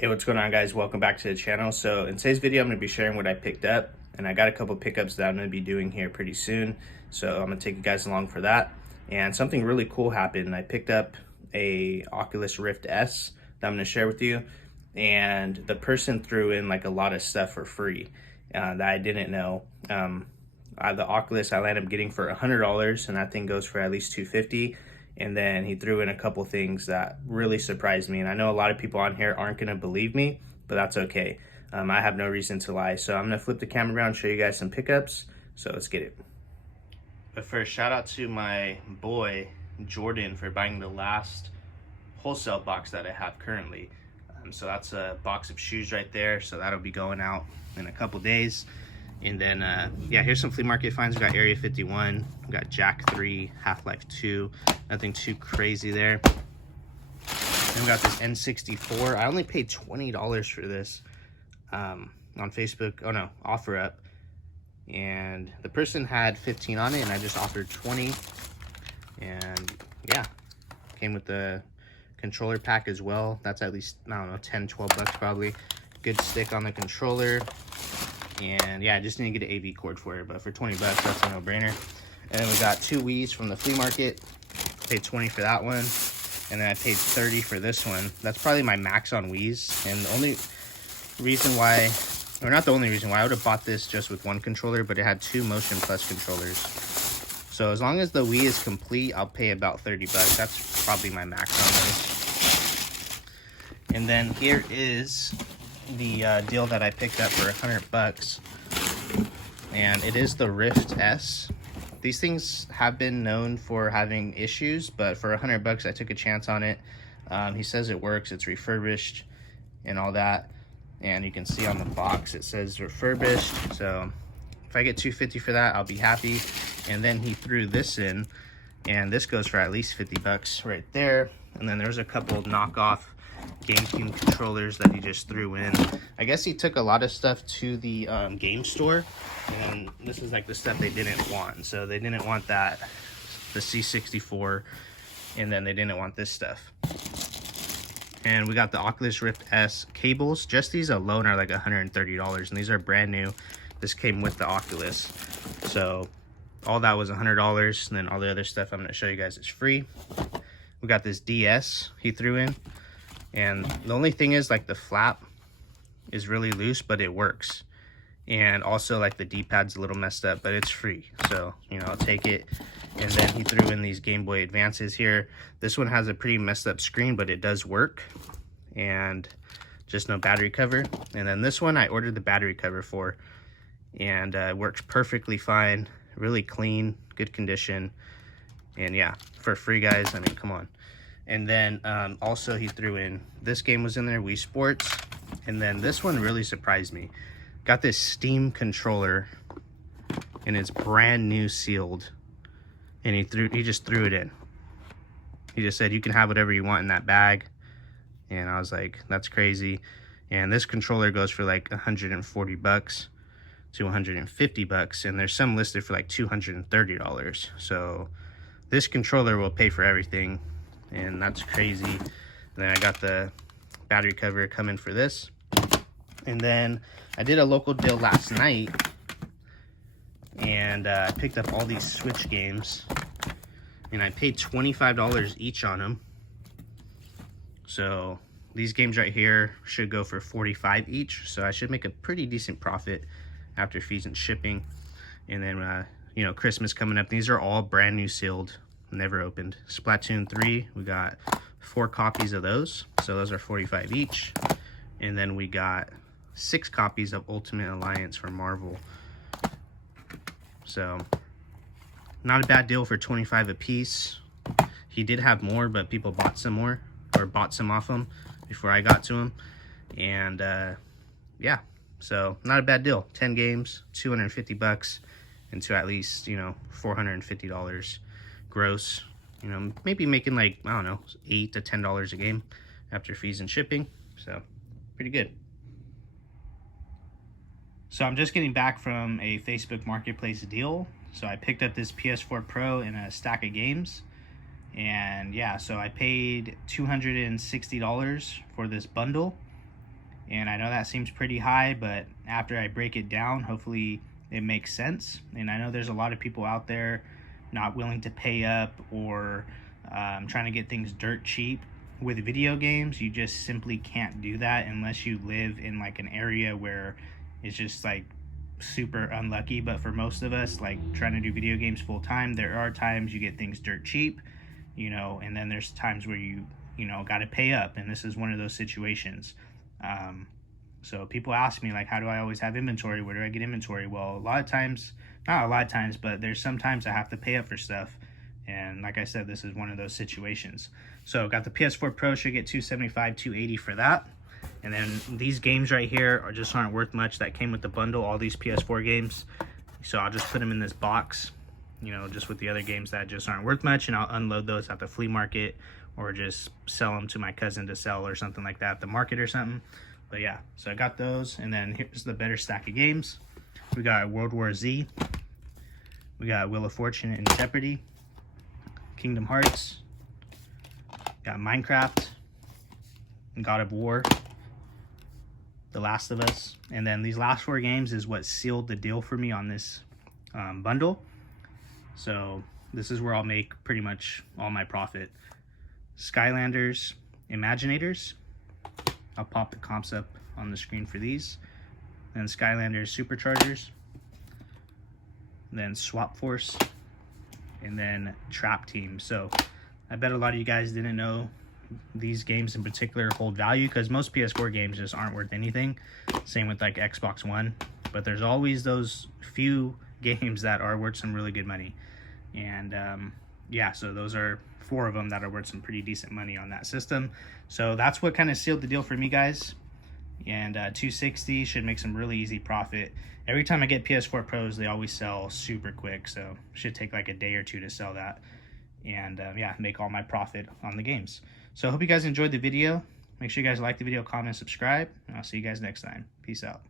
Hey, what's going on, guys? Welcome back to the channel. So in today's video, I'm going to be sharing what I picked up, and I got a couple pickups that I'm going to be doing here pretty soon. So I'm going to take you guys along for that. And something really cool happened. I picked up a Oculus Rift S that I'm going to share with you, and the person threw in like a lot of stuff for free that I didn't know. The Oculus I ended up getting for $100, and that thing goes for at least $250. And then he threw in a couple things that really surprised me. And I know a lot of people on here aren't gonna believe me, but that's okay. I have no reason to lie. So I'm gonna flip the camera around, show you guys some pickups. So let's get it. But first, shout out to my boy, Jordan, for buying the last wholesale box that I have currently. So that's a box of shoes right there. So that'll be going out in a couple days. And then, yeah, here's some flea market finds. We got Area 51, we got Jak 3, Half-Life 2, nothing too crazy there. Then we got this N64. I only paid $20 for this on Facebook. Oh no, OfferUp. And the person had 15 on it, and I just offered 20. And yeah, came with the controller pack as well. That's at least, I don't know, 10, 12 bucks probably. Good stick on the controller. And yeah, I just need to get an AV cord for it, but for 20 bucks, that's a no-brainer. And then we got two Wii's from the flea market. Paid 20 for that one, and then I paid 30 for this one. That's probably my max on Wii's, and the only reason why, or not the only reason why, I would have bought this just with one controller, but it had two Motion Plus controllers. So as long as the Wii is complete, I'll pay about 30 bucks. That's probably my max on this. And then here is the deal that I picked up for 100 bucks, and it is the Rift S. These things have been known for having issues, but for 100 bucks I took a chance on it. He says it works, it's refurbished and all that, and you can see on the box it says refurbished. So if I get $250 for that, I'll be happy. And then he threw this in, and this goes for at least 50 bucks right there. And then there's a couple knockoff GameCube controllers that he just threw in. I guess he took a lot of stuff to the game store, and this is like the stuff they didn't want. So they didn't want that, the C64, and then they didn't want this stuff. And we got the Oculus Rift S cables. Just these alone are like $130, and these are brand new. This came with the Oculus, so all that was $100, and then all the other stuff I'm going to show you guys is free. We got this DS he threw in. And the only thing is, like, the flap is really loose, but it works. And also, like, the D-pad's a little messed up, but it's free. So, you know, I'll take it. And then he threw in these Game Boy Advances here. This one has a pretty messed up screen, but it does work. And just no battery cover. And then this one I ordered the battery cover for. And it works perfectly fine. Really clean, good condition. And yeah, for free, guys, I mean, come on. And then also he threw in, this game was in there, Wii Sports. And then this one really surprised me. Got this Steam controller, and it's brand new sealed. And he just threw it in. He just said, you can have whatever you want in that bag. And I was like, that's crazy. And this controller goes for like 140 bucks to 150 bucks. And there's some listed for like $230. So this controller will pay for everything. And that's crazy. And then I got the battery cover coming for this. And then I did a local deal last night, and I picked up all these Switch games, and I paid $25 each on them. So these games right here should go for $45 each, so I should make a pretty decent profit after fees and shipping. And then you know, Christmas coming up. These are all brand new sealed, never opened. Splatoon 3, we got 4 copies of those, so those are $45 each. And then we got 6 copies of Ultimate Alliance for Marvel. So not a bad deal for $25 a piece. He did have more, but people bought some more, or bought some off him before I got to him. And yeah, so not a bad deal. 10 games, 250 bucks, into at least, you know, $450 gross. You know, maybe making like, I don't know, $8 to $10 a game after fees and shipping. So pretty good. So I'm just getting back from a Facebook Marketplace deal. So I picked up this PS4 Pro and a stack of games. And yeah, so I paid $260 for this bundle. And I know that seems pretty high, but after I break it down, hopefully it makes sense. And I know there's a lot of people out there not willing to pay up, or trying to get things dirt cheap. With video games, you just simply can't do that unless you live in like an area where it's just like super unlucky. But for most of us, like trying to do video games full time, there are times you get things dirt cheap, you know, and then there's times where you know, got to pay up, and this is one of those situations. So people ask me, like, how do I always have inventory? Where do I get inventory? Well, a lot of times, not a lot of times, but there's sometimes I have to pay up for stuff. And like I said, this is one of those situations. So got the PS4 Pro, should get $275, $280 for that. And then these games right here aren't worth much. That came with the bundle, all these PS4 games. So I'll just put them in this box, you know, just with the other games that just aren't worth much, and I'll unload those at the flea market, or just sell them to my cousin to sell or something like that at the market or something. But yeah, so I got those. And then here's the better stack of games. We got World War Z, we got Wheel of Fortune and Jeopardy, Kingdom Hearts, got Minecraft, God of War, The Last of Us. And then these last 4 games is what sealed the deal for me on this bundle. So this is where I'll make pretty much all my profit. Skylanders Imaginators, I'll pop the comps up on the screen for these. Then Skylanders Superchargers, then Swap Force, and then Trap Team. So I bet a lot of you guys didn't know these games in particular hold value, because most PS4 games just aren't worth anything. Same with like Xbox One, but there's always those few games that are worth some really good money. And yeah, so those are 4 of them that are worth some pretty decent money on that system. So that's what kind of sealed the deal for me, guys. And $260 should make some really easy profit. Every time I get PS4 Pros, they always sell super quick, so should take like a day or 2 to sell that. And yeah, make all my profit on the games. So I hope you guys enjoyed the video. Make sure you guys like the video, comment, subscribe, and I'll see you guys next time. Peace out.